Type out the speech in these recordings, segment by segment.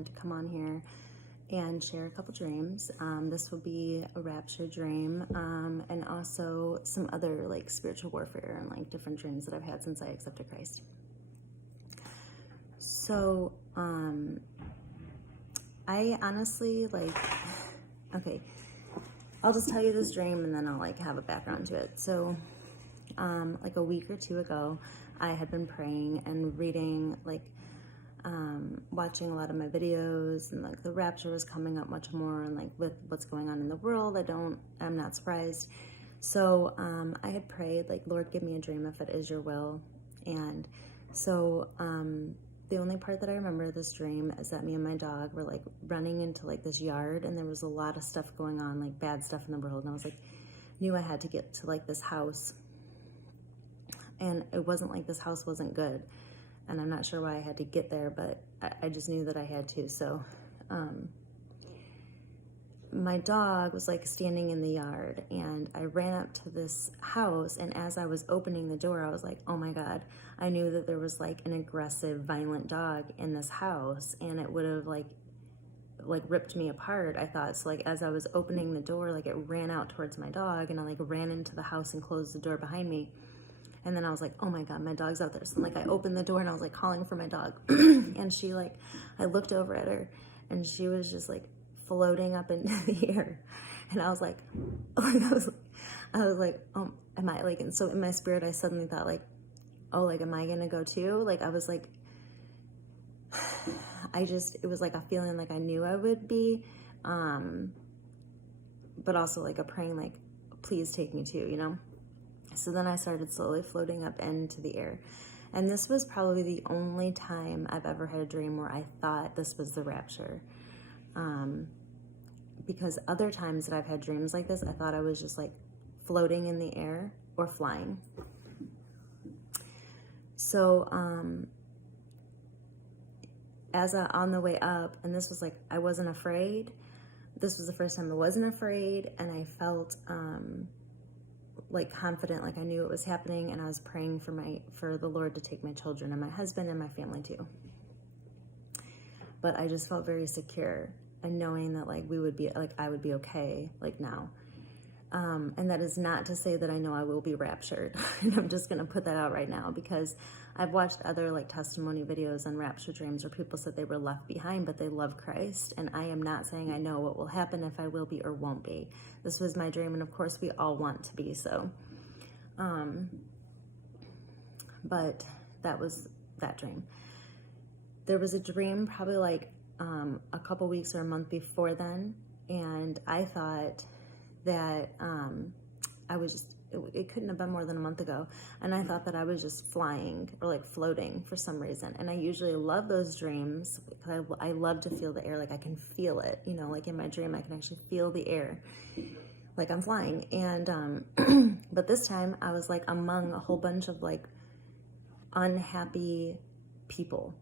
wanted to come on here and share a couple dreams. This will be a rapture dream, and also some other like spiritual warfare and like different dreams that I've had since I accepted Christ. So, I honestly okay, I'll just tell you this dream and then I'll like have a background to it. So, like a week or two ago, I had been praying and reading, watching a lot of my videos, and like the rapture was coming up much more, and like with what's going on in the world, I'm not surprised. So, I had prayed like, Lord, give me a dream if it is your will. And so, the only part that I remember of this dream is that me and my dog were like running into like this yard, and there was a lot of stuff going on, like bad stuff in the world. And I was like, knew I had to get to like this house. And it wasn't like this house wasn't good. And I'm not sure why I had to get there, but I just knew that I had to. So, my dog was like standing in the yard, and I ran up to this house, and as I was opening the door, I was like, oh my God, I knew that there was like an aggressive, violent dog in this house, and it would have like ripped me apart, I thought. So like as I was opening the door, like it ran out towards my dog, and I like ran into the house and closed the door behind me. And then I was like, oh my God, my dog's out there. So like I opened the door and I was like calling for my dog. And she like, I looked over at her and she was just like floating up into the air. And I was like, I was like, oh, am I like, and so in my spirit, I suddenly thought like, oh, like, am I going to go too? Like, I was like, it was like a feeling like I knew I would be, but also like a praying, like, please take me too, you know? So then I started slowly floating up into the air. And this was probably the only time I've ever had a dream where I thought this was the rapture. Because other times that I've had dreams like this, I thought I was just like floating in the air or flying. So, on the way up, and this was like, I wasn't afraid. This was the first time I wasn't afraid, and I felt, like confident, like I knew it was happening, and I was praying for the Lord to take my children and my husband and my family too. But I just felt very secure, and knowing that like I would be okay, like now. And that is not to say that I know I will be raptured. And I'm just going to put that out right now, because I've watched other like testimony videos on rapture dreams where people said they were left behind, but they love Christ. And I am not saying I know what will happen, if I will be or won't be. This was my dream, and of course we all want to be so. But that was that dream. There was a dream probably like a couple weeks or a month before then, and I thought that I was just, it couldn't have been more than a month ago, and I thought that I was just flying or like floating for some reason. And I usually love those dreams because I love to feel the air, like I can feel it, you know, like in my dream I can actually feel the air, like I'm flying. And but this time I was like among a whole bunch of like unhappy people,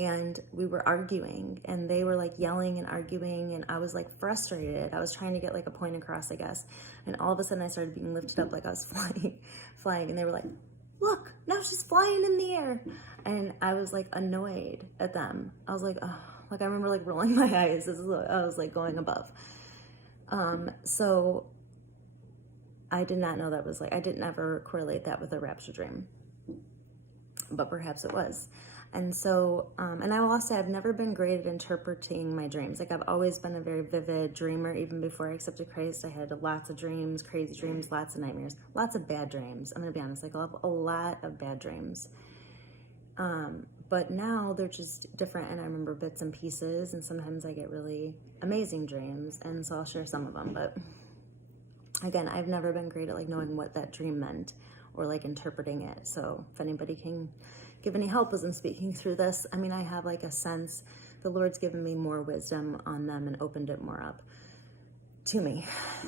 and we were arguing, and they were like yelling and arguing, and I was like frustrated. I was trying to get like a point across, I guess. And all of a sudden I started being lifted up like I was flying, and they were like, look, now she's flying in the air. And I was like annoyed at them. I was like, oh, like I remember like rolling my eyes as I was like going above. So I did not know that was like, I didn't ever correlate that with a rapture dream, but perhaps it was. And so, and I will also say I've never been great at interpreting my dreams. Like I've always been a very vivid dreamer. Even before I accepted Christ, I had lots of dreams, crazy dreams, lots of nightmares, lots of bad dreams. I'm gonna be honest, like I'll have a lot of bad dreams. But now they're just different, and I remember bits and pieces, and sometimes I get really amazing dreams, and so I'll share some of them. But again, I've never been great at like knowing what that dream meant or like interpreting it. So if anybody can give any help as I'm speaking through this, I mean, I have like a sense the Lord's given me more wisdom on them and opened it more up to me.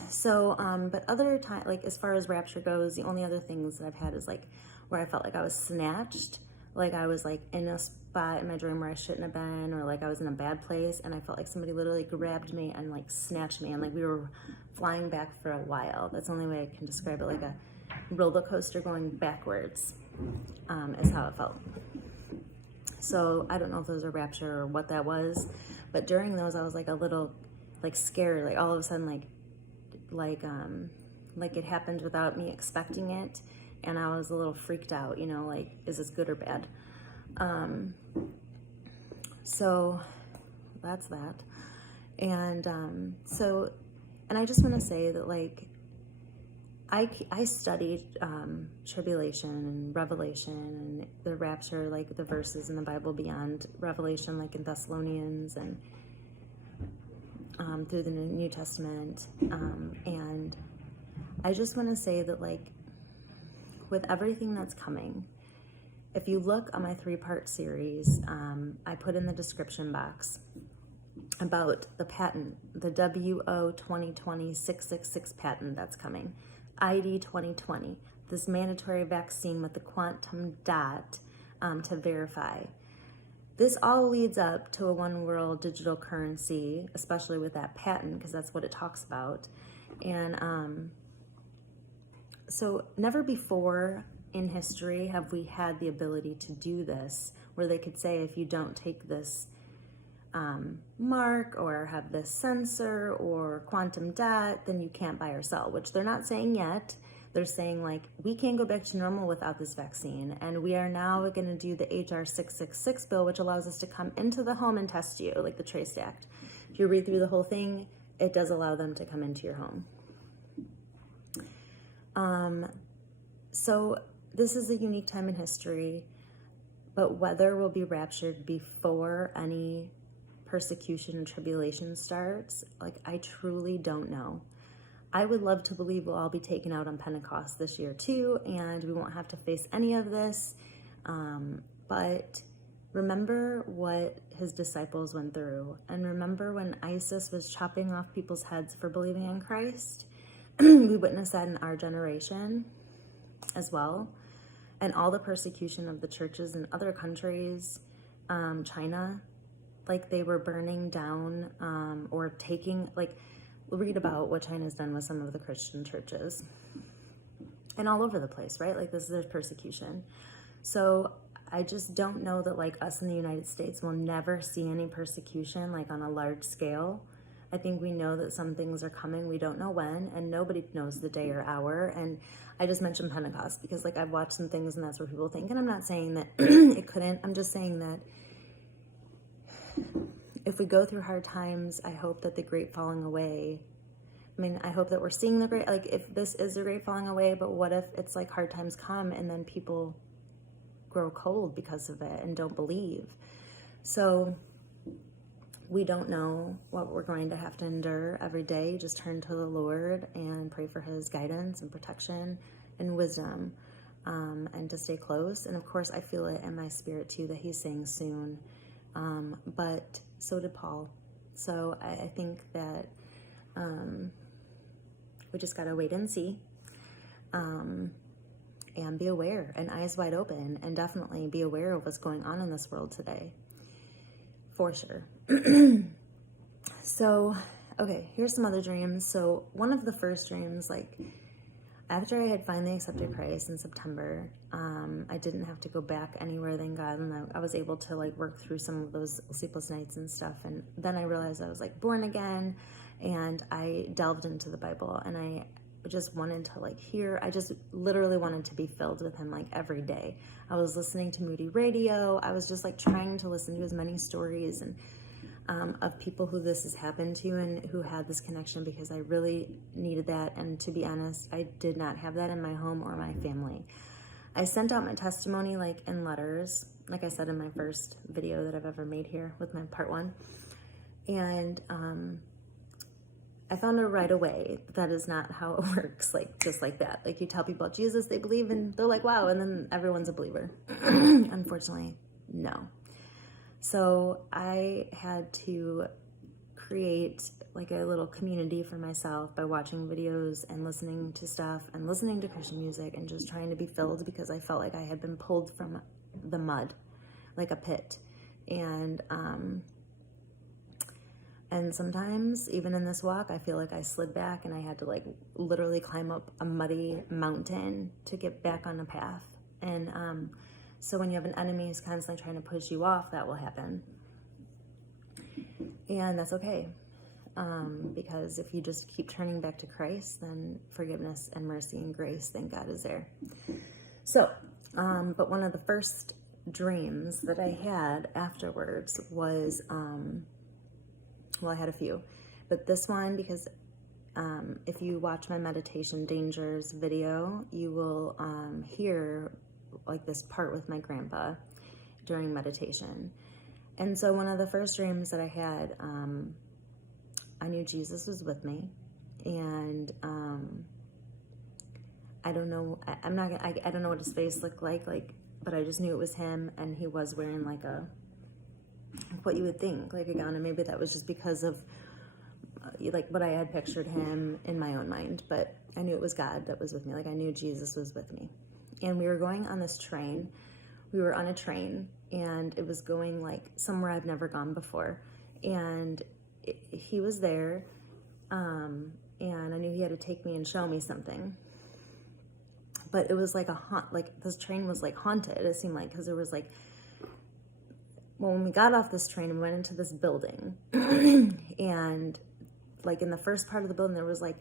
So, but other time, like as far as rapture goes, the only other things that I've had is like where I felt like I was snatched, like I was like in a spot in my dream where I shouldn't have been, or like I was in a bad place, and I felt like somebody literally grabbed me and like snatched me, and like we were flying back for a while. That's the only way I can describe it, like a roller coaster going backwards, is how it felt. So I don't know if those are rapture or what that was, but during those I was like a little like scared, like all of a sudden like it happened without me expecting it, and I was a little freaked out, you know, like, is this good or bad? So that's that. And and I just want to say that, like, I studied tribulation and Revelation and the rapture, like the verses in the Bible beyond Revelation, like in Thessalonians and through the New Testament. And I just want to say that, like, with everything that's coming, if you look on my 3-part series, I put in the description box about the patent, the WO 2020-666 patent that's coming, ID 2020, this mandatory vaccine with the quantum dot to verify. This all leads up to a one world digital currency, especially with that patent, because that's what it talks about. And so never before in history have we had the ability to do this, where they could say, if you don't take this mark or have this sensor or quantum dot, then you can't buy or sell, which they're not saying yet. They're saying, like, we can't go back to normal without this vaccine, and we are now going to do the HR 666 bill, which allows us to come into the home and test you, like the Tracie Act. If you read through the whole thing, it does allow them to come into your home. So this is a unique time in history, but whether we'll be raptured before any persecution and tribulation starts, like, I truly don't know. I would love to believe we'll all be taken out on Pentecost this year too, and we won't have to face any of this. But remember what his disciples went through, and remember when ISIS was chopping off people's heads for believing in Christ. We witnessed that in our generation as well, and all the persecution of the churches in other countries, China, like, they were burning down or taking, like, read about what China's done with some of the Christian churches and all over the place, right? Like, this is their persecution. So I just don't know that, like, us in the United States will never see any persecution, like, on a large scale. I think we know that some things are coming. We don't know when, and nobody knows the day or hour. And I just mentioned Pentecost because, like, I've watched some things and that's what people think. And I'm not saying that it couldn't. I'm just saying that if we go through hard times, I hope that the great falling away, I mean, I hope that we're seeing the great, like, if this is a great falling away, but what if it's like hard times come and then people grow cold because of it and don't believe? So we don't know what we're going to have to endure every day. Just turn to the Lord and pray for his guidance and protection and wisdom, and to stay close. And of course, I feel it in my spirit too that he's saying soon. But so did Paul. So I think that we just got to wait and see, and be aware and eyes wide open, and definitely be aware of what's going on in this world today, for sure. So, okay, here's some other dreams. So one of the first dreams, like, after I had finally accepted Christ in September, I didn't have to go back anywhere, thank God, and I was able to, like, work through some of those sleepless nights and stuff. And then I realized I was, like, born again, and I delved into the Bible, and I just wanted to, like, I just literally wanted to be filled with him, like, every day. I was listening to Moody Radio. I was just, like, trying to listen to as many stories and of people who this has happened to and who had this connection, because I really needed that. And to be honest, I did not have that in my home or my family. I sent out my testimony, like, in letters, like I said in my first video that I've ever made here with my part 1. And I found out right away that is not how it works, like, just like that. Like, you tell people about Jesus, they believe, and they're like, wow, and then everyone's a believer. Unfortunately, no. So I had to create, like, a little community for myself by watching videos and listening to stuff and listening to Christian music and just trying to be filled, because I felt like I had been pulled from the mud, like a pit. And sometimes, even in this walk, I feel like I slid back and I had to, like, literally climb up a muddy mountain to get back on the path. And So when you have an enemy who's constantly trying to push you off, that will happen. And that's okay. Because if you just keep turning back to Christ, then forgiveness and mercy and grace, thank God, is there. So, but one of the first dreams that I had afterwards was, well, I had a few, but this one, because if you watch my meditation dangers video, you will hear like this part with my grandpa during meditation. And so one of the first dreams that I had, I knew Jesus was with me, and I don't know, I don't know what his face looked like, but I just knew it was him, and he was wearing like what you would think, like a gown, and maybe that was just because of like what I had pictured him in my own mind, but I knew it was God that was with me. Like I knew Jesus was with me. And we were going on this train. We were on a train, and it was going like somewhere I've never gone before. And he was there, and I knew he had to take me and show me something. But it was like like this train was like haunted, it seemed like, because there was like, well, when we got off this train and we went into this building, and like in the first part of the building, there was like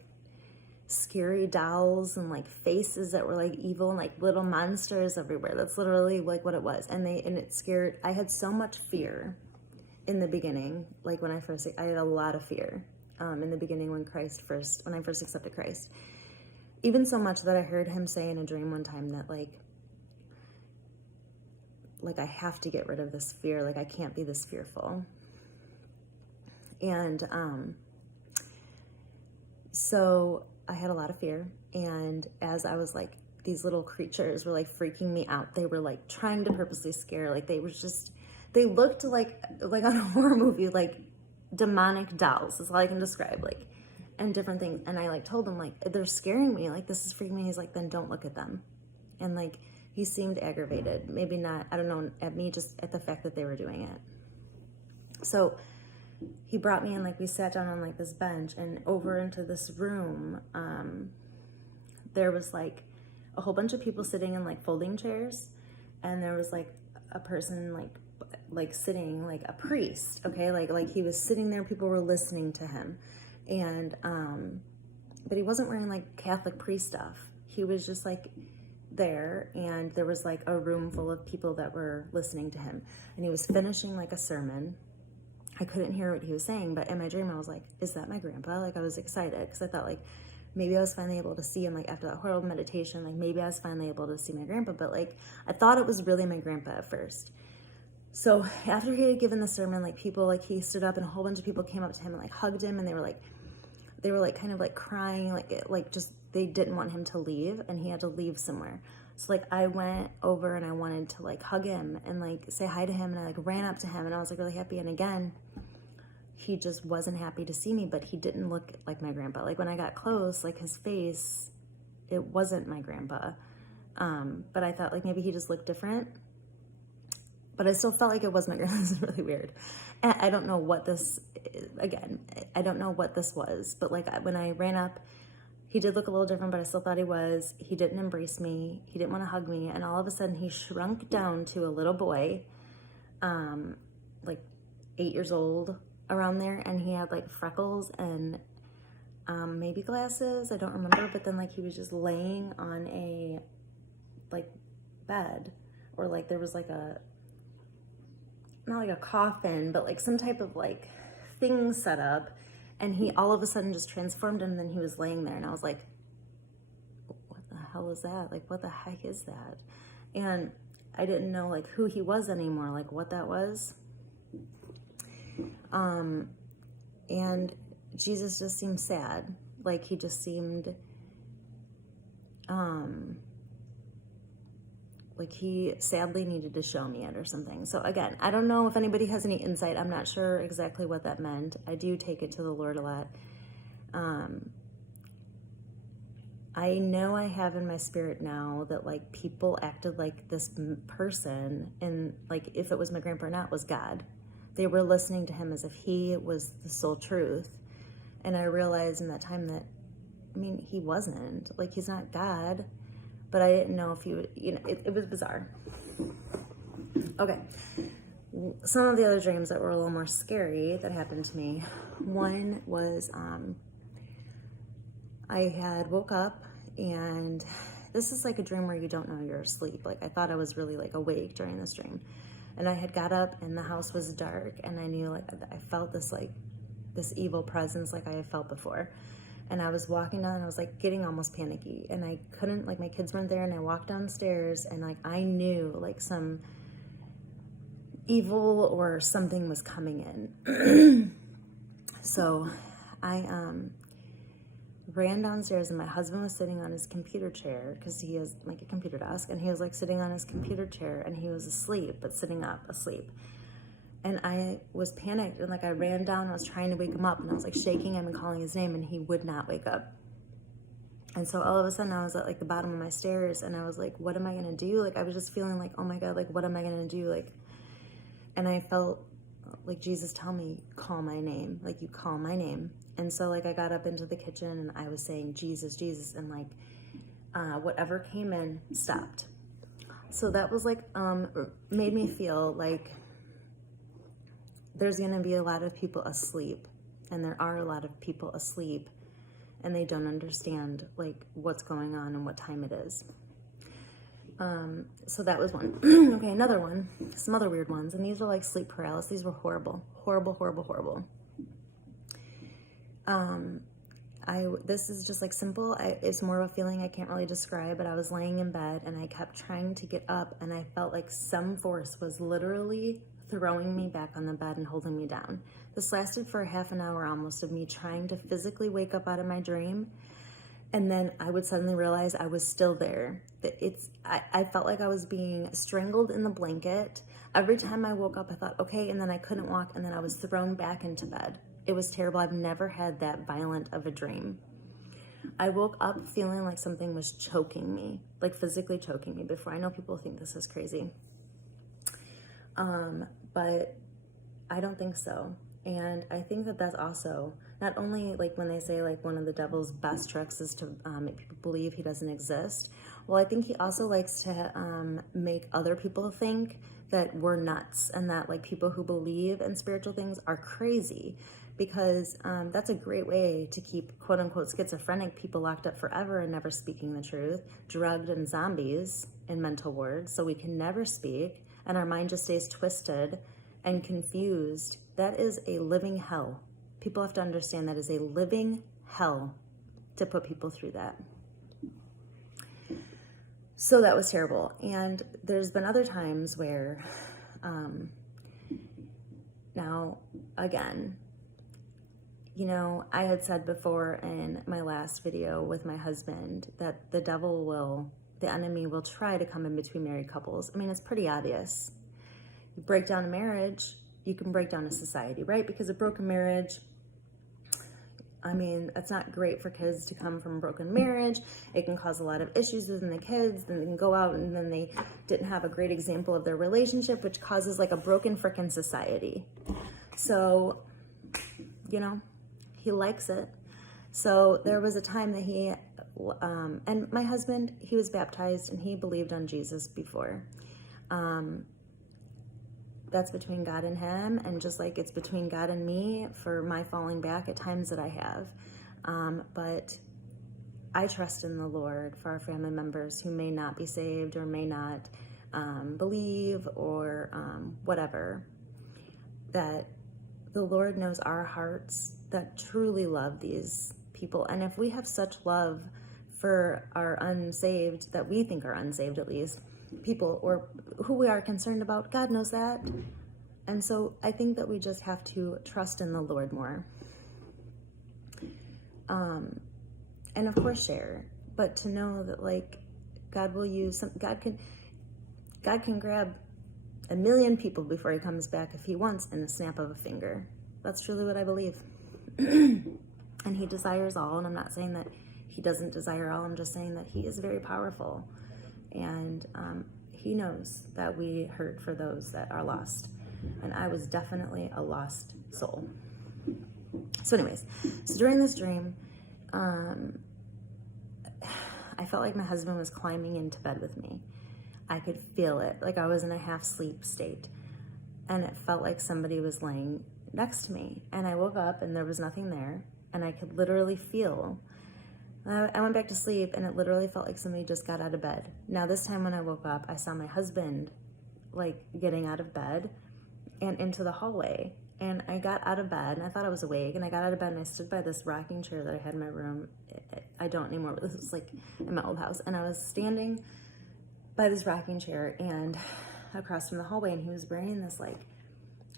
scary dolls and like faces that were like evil and like little monsters everywhere. That's literally like what it was. And it scared, I had so much fear in the beginning. Like when I had a lot of fear in the beginning when I first accepted Christ. Even so much that I heard him say in a dream one time that like I have to get rid of this fear. Like I can't be this fearful. And so I had a lot of fear. And as I was like, these little creatures were like freaking me out. They were like trying to purposely scare. Like they looked like on a horror movie, like demonic dolls. That's all I can describe. Like, and different things. And I like told him like, they're scaring me. Like this is freaking me. He's like, then don't look at them. And like, he seemed aggravated. Maybe not, I don't know, at me, just at the fact that they were doing it. So he brought me in, like we sat down on like this bench, and over into this room, there was like a whole bunch of people sitting in like folding chairs, and there was like a person like sitting, like a priest, okay, like he was sitting there, people were listening to him, and but he wasn't wearing like Catholic priest stuff. He was just like there, and there was like a room full of people that were listening to him, and he was finishing like a sermon. I couldn't hear what he was saying, but in my dream I was like, is that my grandpa? Like I was excited because I thought like maybe I was finally able to see him, like after that horrible meditation, like maybe I was finally able to see my grandpa, but like I thought it was really my grandpa at first. So after he had given the sermon, like people, like he stood up and a whole bunch of people came up to him and like hugged him, and they were like kind of like crying, like just they didn't want him to leave, and he had to leave somewhere. So like I went over and I wanted to like hug him and like say hi to him, and I like ran up to him, and I was like really happy. And again, he just wasn't happy to see me, but he didn't look like my grandpa. Like when I got close, like his face, it wasn't my grandpa. But I thought like maybe he just looked different, but I still felt like it was my grandpa. This is really weird. And I don't know what this, again, I don't know what this was, but like when I ran up, he did look a little different, but I still thought he was. He didn't embrace me. He didn't want to hug me. And all of a sudden he shrunk down to a little boy, like 8 years old, around there. And he had like freckles and maybe glasses. I don't remember. But then like he was just laying on a like bed, or like there was like not like a coffin, but like some type of like thing set up. And he all of a sudden just transformed, and then he was laying there, and I was like, what the hell is that? Like, what the heck is that? And I didn't know like who he was anymore, like what that was. And Jesus just seemed sad. Like he just seemed, like he sadly needed to show me it or something. So again, I don't know if anybody has any insight. I'm not sure exactly what that meant. I do take it to the Lord a lot. I know I have in my spirit now that like people acted like this person, and like if it was my grandpa or not, was God. They were listening to him as if he was the sole truth. And I realized in that time that, I mean, he wasn't. Like he's not God. but I didn't know if he would, it was bizarre. Okay. Some of the other dreams that were a little more scary that happened to me. One was, I had woke up, and this is like a dream where you don't know you're asleep. Like, I thought I was really like awake during this dream. And I had got up and the house was dark, and I knew, like, I felt this evil presence like I had felt before. And I was walking down and I was like getting almost panicky, and I couldn't, like, my kids weren't there, and I walked downstairs and like I knew like some evil or something was coming in. So I ran downstairs, and my husband was sitting on his computer chair, because he has like a computer desk, and he was like sitting on his computer chair, and he was asleep, but sitting up asleep. And I was panicked, and like I ran down and I was trying to wake him up, and I was like shaking him and calling his name, and he would not wake up. And so all of a sudden I was at like the bottom of my stairs, and I was like, what am I gonna do? Like, I was just feeling like, oh my God, like, what am I gonna do? Like, and I felt like Jesus tell me, call my name, like, you call my name. And so like I got up into the kitchen and I was saying, Jesus, Jesus, and like whatever came in stopped. So that was like made me feel like there's going to be a lot of people asleep, and there are a lot of people asleep, and they don't understand like what's going on and what time it is. So that was one. Okay, another one, some other weird ones, and these were like sleep paralysis. These were horrible, horrible, horrible, horrible. This is just like simple. It's more of a feeling I can't really describe, but I was laying in bed and I kept trying to get up, and I felt like some force was literally throwing me back on the bed and holding me down. This lasted for half an hour almost, of me trying to physically wake up out of my dream. And then I would suddenly realize I was still there. I felt like I was being strangled in the blanket. Every time I woke up, I thought, okay, and then I couldn't walk, and then I was thrown back into bed. It was terrible. I've never had that violent of a dream. I woke up feeling like something was choking me, like physically choking me before. I know people think this is crazy, but I don't think so. And I think that that's also not only like when they say like one of the devil's best tricks is to make people believe he doesn't exist. Well, I think he also likes to make other people think that we're nuts, and that like people who believe in spiritual things are crazy, because that's a great way to keep quote unquote schizophrenic people locked up forever and never speaking the truth, drugged and zombies in mental wards, so we can never speak, and our mind just stays twisted and confused. That is a living hell. People have to understand that is a living hell to put people through that. So that was terrible. And there's been other times where, now, again, you know, I had said before in my last video with my husband that the enemy will try to come in between married couples. I mean, it's pretty obvious. You break down a marriage, you can break down a society, right? Because a broken marriage, I mean, that's not great for kids to come from a broken marriage. It can cause a lot of issues within the kids. Then they can go out and then they didn't have a great example of their relationship, which causes like a broken frickin' society. So, you know, he likes it. So there was a time that he, and my husband, he was baptized and he believed on Jesus before. That's between God and him, and just like it's between God and me for my falling back at times that I have. But I trust in the Lord for our family members who may not be saved or may not believe or whatever, that the Lord knows our hearts that truly love these people. And if we have such love for our unsaved, that we think are unsaved at least, people or who we are concerned about, God knows that. And so I think that we just have to trust in the Lord more. And of course share, but to know that like God will use God can grab 1 million people before he comes back if he wants in a snap of a finger. That's truly what I believe. And he desires all, and I'm not saying that he doesn't desire all, I'm just saying that he is very powerful. And he knows that we hurt for those that are lost. And I was definitely a lost soul. So anyways, so during this dream, I I felt like my husband was climbing into bed with me. I could feel it, like I was in a half sleep state. And it felt like somebody was laying next to me. And I woke up and there was nothing there. And I could literally feel, I went back to sleep and it literally felt like somebody just got out of bed. Now this time when I woke up, I saw my husband like getting out of bed and into the hallway. And I got out of bed and I thought I was awake, and I got out of bed and I stood by this rocking chair that I had in my room. I don't anymore, but this was like in my old house. And I was standing by this rocking chair and across from the hallway, and he was wearing this like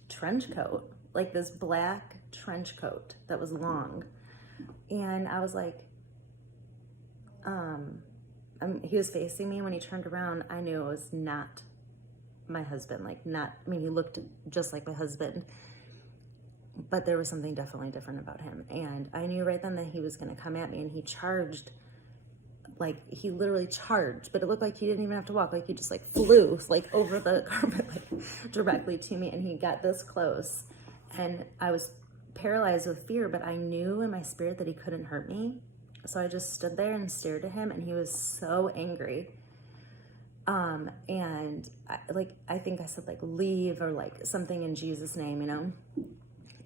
trench coat, like this black trench coat that was long. And I was like, he was facing me. When he turned around, I knew it was not my husband. Like not, I mean, he looked just like my husband, but there was something definitely different about him. And I knew right then that he was going to come at me, and he charged, like he literally charged, but it looked like he didn't even have to walk. Like he just like flew like over the carpet, like directly to me. And he got this close, and I was paralyzed with fear, but I knew in my spirit that he couldn't hurt me. So I just stood there and stared at him, and he was so angry. And I think I said like leave or like something in Jesus' name, you know?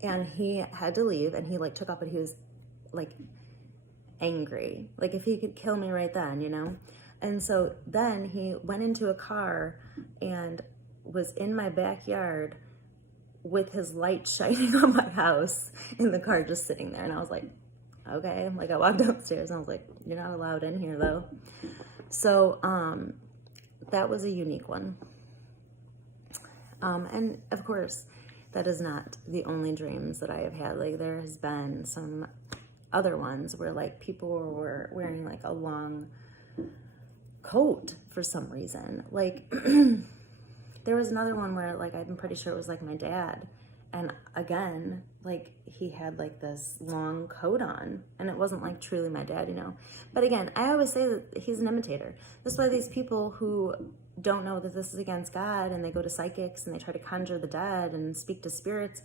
And he had to leave, and he like took off, but he was like angry, like if he could kill me right then, you know? And so then he went into a car and was in my backyard with his light shining on my house in the car, just sitting there. And I was like, okay. Like I walked upstairs and I was like, you're not allowed in here though. So that was a unique one. And of course, that is not the only dreams that I have had. Like there has been some other ones where like people were wearing like a long coat for some reason. Like there was another one where like I'm pretty sure it was like my dad, and again like he had like this long coat on, and it wasn't like truly my dad, you know. But again, I always say that he's an imitator. That's why these people who don't know that this is against God, and they go to psychics and they try to conjure the dead and speak to spirits,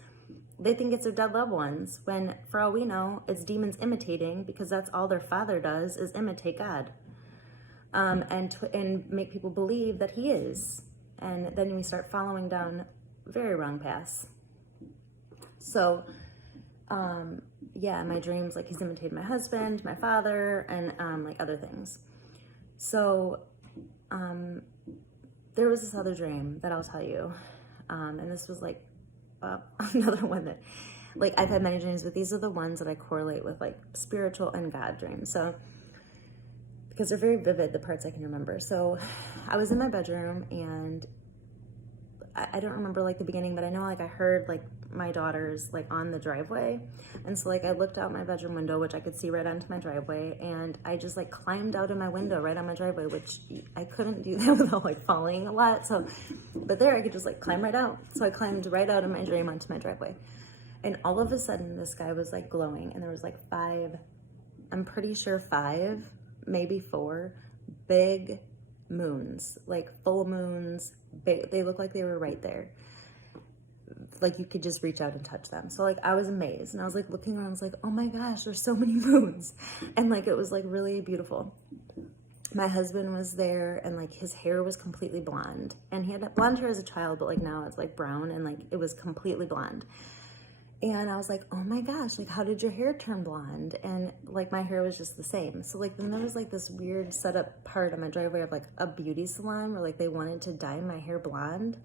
they think it's their dead loved ones, when for all we know, it's demons imitating, because that's all their father does is imitate God, and make people believe that he is. And then we start following down very wrong paths. So, yeah, my dreams, like he's imitated my husband, my father, and like other things. So, there was this other dream that I'll tell you, and this was like another one that, like I've had many dreams, but these are the ones that I correlate with like spiritual and God dreams. So, because they're very vivid, the parts I can remember. So I was in my bedroom, and I don't remember like the beginning, but I know like I heard like my daughters like on the driveway. And so like I looked out my bedroom window, which I could see right onto my driveway, and I just like climbed out of my window right on my driveway, which I couldn't do that without like falling a lot. So, but there I could just like climb right out. So I climbed right out of my dream onto my driveway. And all of a sudden this guy was like glowing, and there was like 5, I'm pretty sure 5, maybe 4 big moons, like full moons. They look like they were right there, like you could just reach out and touch them. So like I was amazed, and I was like looking around, I was like, oh my gosh, there's so many moons. And like it was like really beautiful. My husband was there, and like his hair was completely blonde, and he had blonde hair as a child, but like now it's like brown, and like it was completely blonde. And I was like, oh my gosh, like how did your hair turn blonde? And like my hair was just the same. So like then there was like this weird setup part on my driveway of like a beauty salon where like they wanted to dye my hair blonde,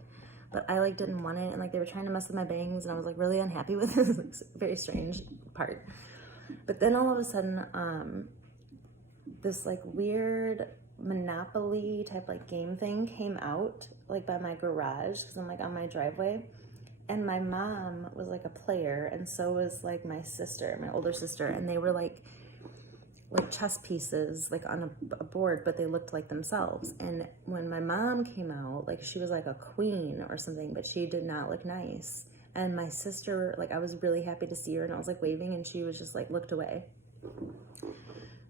but I like didn't want it, and like they were trying to mess with my bangs, and I was like really unhappy with it. It was like a very strange part. But then all of a sudden, this like weird Monopoly type like game thing came out like by my garage, because I'm like on my driveway. And my mom was like a player, and so was like my sister, my older sister, and they were like chess pieces like on a board, but they looked like themselves. And when my mom came out, like she was like a queen or something, but she did not look nice. And my sister, like I was really happy to see her, and I was like waving, and she was just like looked away.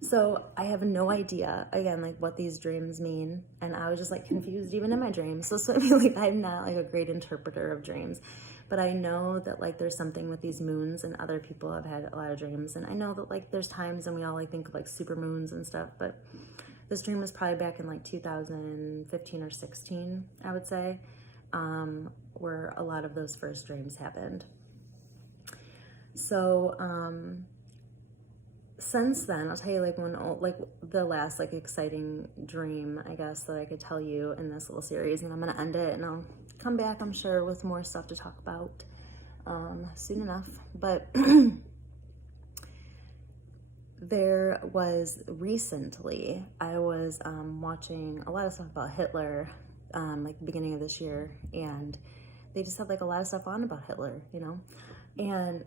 So I have no idea, again, like what these dreams mean. And I was just like confused even in my dreams. So I mean, like I'm not like a great interpreter of dreams, but I know that like there's something with these moons, and other people have had a lot of dreams. And I know that like there's times, and we all like think of like super moons and stuff, but This dream was probably back in like 2015 or 16, I would say, where a lot of those first dreams happened. So since then, I'll tell you like the last like exciting dream, I guess, that I could tell you in this little series, and I'm gonna end it, and I'll come back, I'm sure, with more stuff to talk about soon enough. But there was recently, I was watching a lot of stuff about Hitler, like the beginning of this year, and they just had like a lot of stuff on about Hitler, you know, and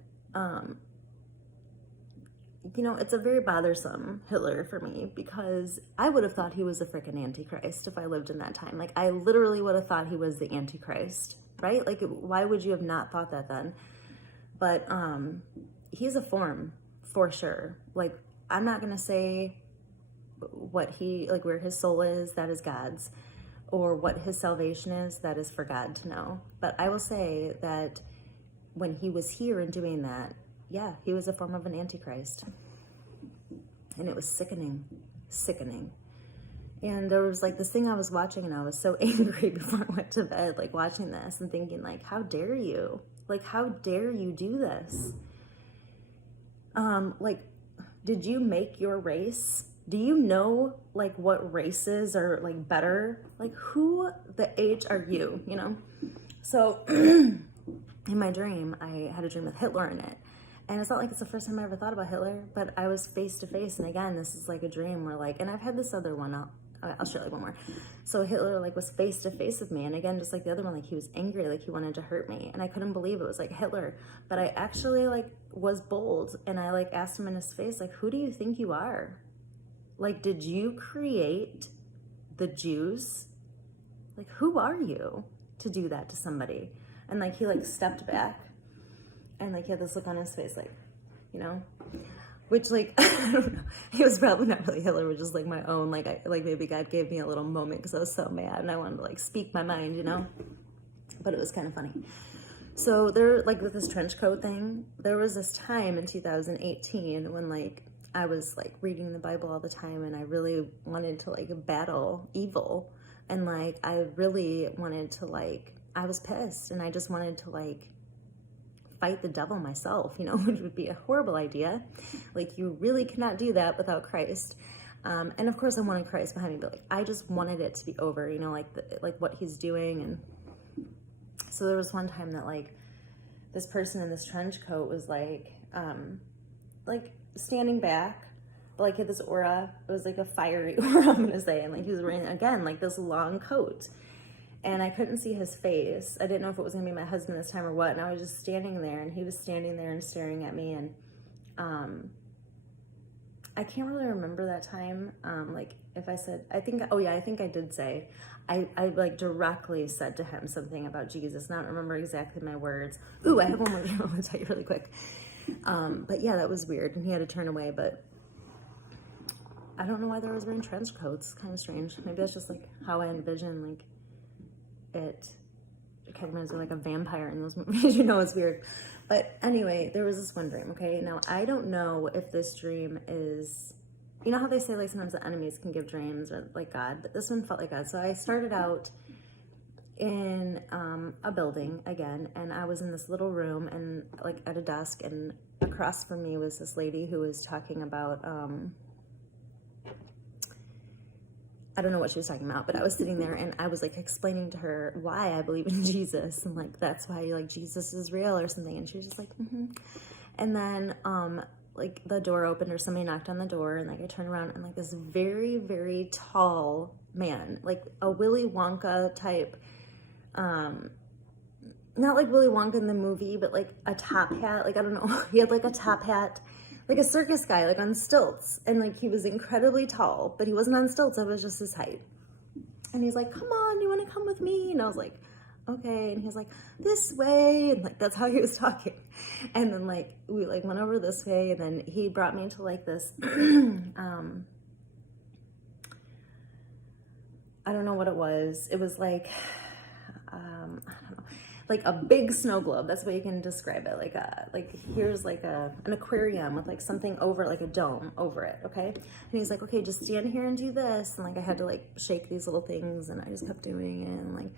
you know, it's a very bothersome Hitler for me, because I would have thought he was a freaking Antichrist if I lived in that time. Like, I literally would have thought he was the Antichrist, right? Like, why would you have not thought that then? But he's a form, for sure. Like, I'm not going to say what like where his soul is, that is God's, or what his salvation is, that is for God to know. But I will say that when he was here and doing that, yeah, he was a form of an Antichrist. And it was sickening. And there was like this thing I was watching, and I was so angry before I went to bed, like watching this and thinking like, how dare you? Like, how dare you do this? Like, did you make your race? Do you know like what races are like better? Like, who the H are you, you know? So in my dream, I had a dream with Hitler in it. And it's not like it's the first time I ever thought about Hitler, but I was face to face. And again, this is like a dream where like, and I've had this other one, I'll share like one more. So Hitler like was face to face with me. And again, just like the other one, like he was angry, like he wanted to hurt me. And I couldn't believe it was like Hitler. But I actually like was bold. And I like asked him in his face, like, who do you think you are? Like, did you create the Jews? Like, who are you to do that to somebody? And like, he like stepped back. And like he had this look on his face, like, you know, which like, I don't know. He was probably not really Hitler, was just like my own, like, maybe God gave me a little moment because I was so mad and I wanted to like speak my mind, you know, but it was kind of funny. So there, like with this trench coat thing, there was this time in 2018 when like I was like reading the Bible all the time, and I really wanted to like battle evil. And like, I really wanted to like, I was pissed, and I just wanted to like fight the devil myself, you know, which would be a horrible idea. Like, you really cannot do that without Christ. And of course I wanted Christ behind me, but like, I just wanted it to be over, you know, like like what he's doing. And so there was one time that like this person in this trench coat was like standing back, but like he had this aura. It was like a fiery aura, I'm gonna say. And like he was wearing, again, like this long coat. And I couldn't see his face. I didn't know if it was going to be my husband this time or what. And I was just standing there, and he was standing there and staring at me. And I can't really remember that time. Like if I said, I think I did say, I like directly said to him something about Jesus. And I don't remember exactly my words. Ooh, I have one more thing I want to tell you really quick. But yeah, that was weird. And he had to turn away, but I don't know why they was wearing trench coats. Kind of strange. Maybe that's just like how I envision like it kind of reminds me of like a vampire in those movies, you know, it's weird. But anyway, there was this one dream, okay? Now, I don't know if this dream is, you know how they say like sometimes the enemies can give dreams or like God, but this one felt like God. So I started out in a building again, and I was in this little room and like at a desk, and across from me was this lady who was talking about I don't know what she was talking about, but I was sitting there and I was like explaining to her why I believe in Jesus, and like that's why like Jesus is real or something. And she was just like, And then like the door opened, or somebody knocked on the door, and like I turned around, and like this very, very tall man, like a Willy Wonka type, not like Willy Wonka in the movie, but like a top hat, like I don't know, he had like a top hat, like a circus guy, like on stilts. And like he was incredibly tall, but he wasn't on stilts, I was just his height. And he's like, come on, you want to come with me? And I was like, okay. And he was like, this way. And like, that's how he was talking. And then like, we like went over this way, and then he brought me to like this, I don't know what it was. It was like, I don't know, like a big snow globe. That's the way you can describe it. Like here's like an aquarium with like something over, like a dome over it. Okay. And he's like, okay, just stand here and do this. And like, I had to like shake these little things, and I just kept doing it. And like,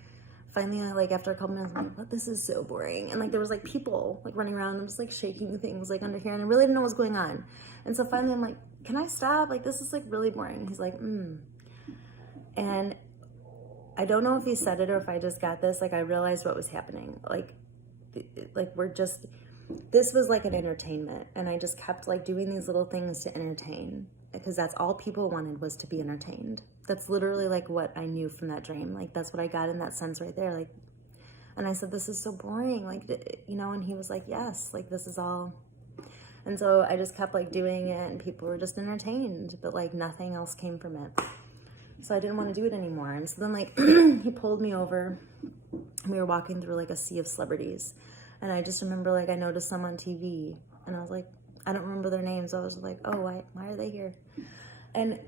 finally, I like, after a couple minutes, I'm like, what, this is so boring. And like, there was like people like running around and just like shaking things like under here. And I really didn't know what was going on. And so finally I'm like, can I stop? Like, this is like really boring. He's like, And I don't know if he said it or if I just got this. Like, I realized what was happening. Like this was like an entertainment. And I just kept like doing these little things to entertain, because that's all people wanted, was to be entertained. That's literally like what I knew from that dream. Like, that's what I got in that sense right there. Like, and I said, this is so boring. Like, you know, and he was like, yes, like this is all. And so I just kept like doing it, and people were just entertained, but like nothing else came from it. So I didn't want to do it anymore. And so then like he pulled me over, and we were walking through like a sea of celebrities. And I just remember like I noticed some on TV, and I was like, I don't remember their names. I was like, oh, why are they here? And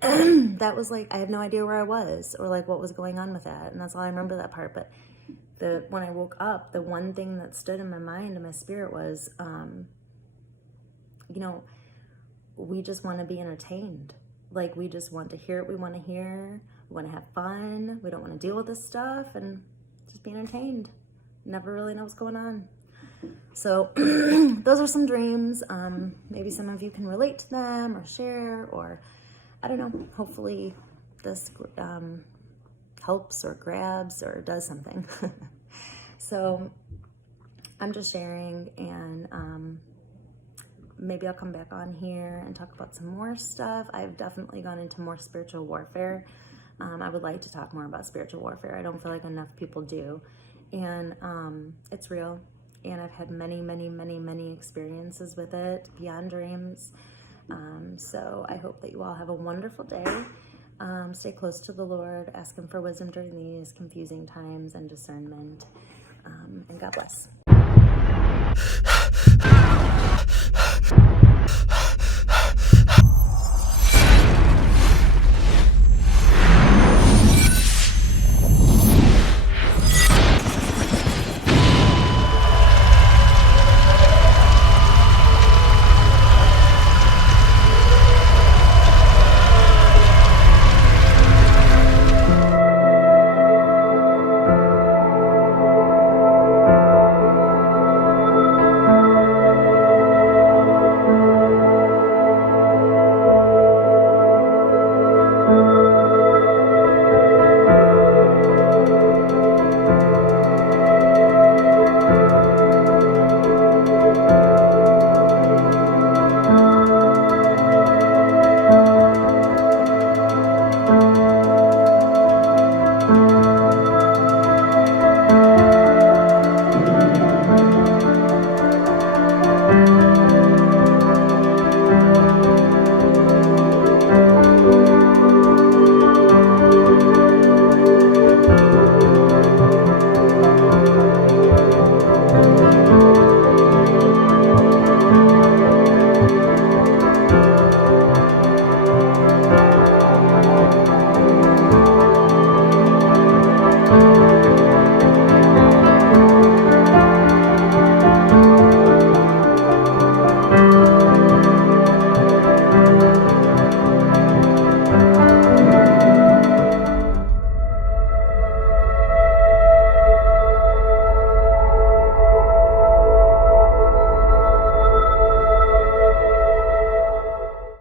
that was like, I have no idea where I was or like what was going on with that. And that's all I remember, that part. But when I woke up, the one thing that stood in my mind and my spirit was, you know, we just want to be entertained. Like, we just want to hear what we want to hear. We want to have fun. We don't want to deal with this stuff, and just be entertained. Never really know what's going on. So those are some dreams. Maybe some of you can relate to them or share, or I don't know, hopefully this helps or grabs or does something. So I'm just sharing, and maybe I'll come back on here and talk about some more stuff. I've definitely gone into more spiritual warfare. I would like to talk more about spiritual warfare. I don't feel like enough people do. And it's real. And I've had many, many, many, many experiences with it beyond dreams. So I hope that you all have a wonderful day. Stay close to the Lord. Ask Him for wisdom during these confusing times and discernment. And God bless.